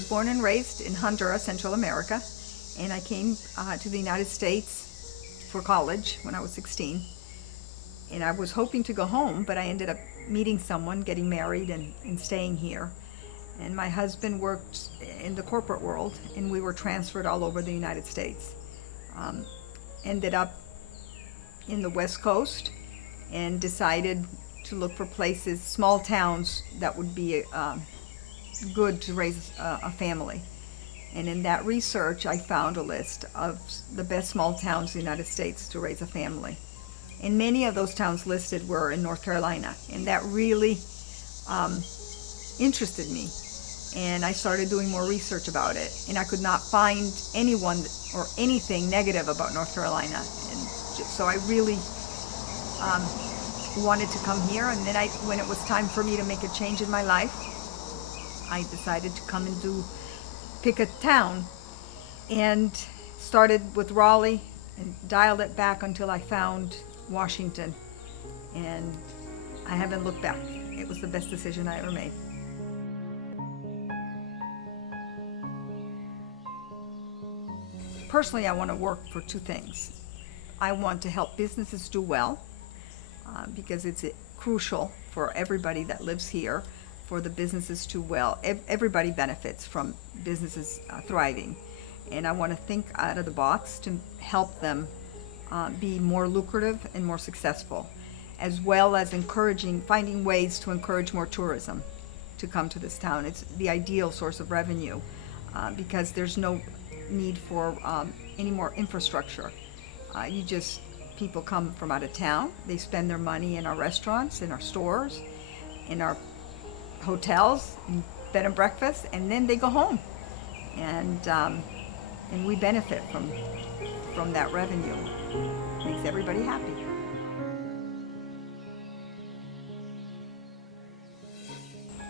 was born and raised in Honduras, Central America, and I came to the United States for college when I was 16. And I was hoping to go home, but I ended up meeting someone, getting married, and staying here. And my husband worked in the corporate world, and we were transferred all over the United States. Ended up in the West Coast and decided to look for places, small towns that would be good to raise a family. And in that research, I found a list of the best small towns in the United States to raise a family. And many of those towns listed were in North Carolina, and that really interested me. And I started doing more research about it, and I could not find anyone or anything negative about North Carolina. And so I really wanted to come here, and then when it was time for me to make a change in my life, I decided to come and pick a town, and started with Raleigh and dialed it back until I found Washington, and I haven't looked back. It was the best decision I ever made. Personally, I want to work for two things. I want to help businesses do well, because it's crucial for everybody that lives here for the businesses to well. Everybody benefits from businesses thriving, and I want to think out of the box to help them be more lucrative and more successful, as well as finding ways to encourage more tourism to come to this town. It's the ideal source of revenue because there's no need for any more infrastructure. People come from out of town, they spend their money in our restaurants, in our stores, in our hotels, in bed and breakfast, and then they go home. And we benefit from that revenue. Makes everybody happy.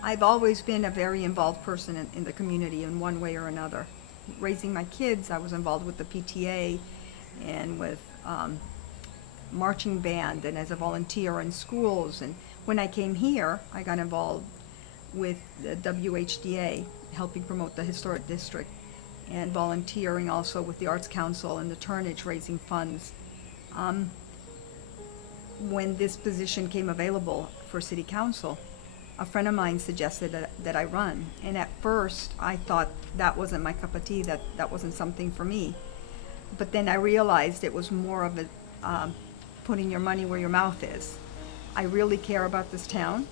I've always been a very involved person in the community in one way or another. Raising my kids, I was involved with the PTA and with marching band and as a volunteer in schools. And when I came here, I got involved with the WHDA, helping promote the historic district, and volunteering also with the Arts Council and the Turnage, raising funds. When this position came available for City Council, a friend of mine suggested that I run. And at first, I thought that wasn't my cup of tea, that wasn't something for me. But then I realized it was more of putting your money where your mouth is. I really care about this town.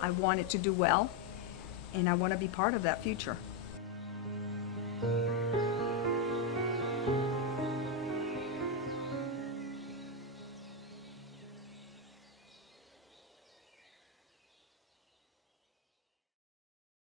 I want it to do well, and I want to be part of that future.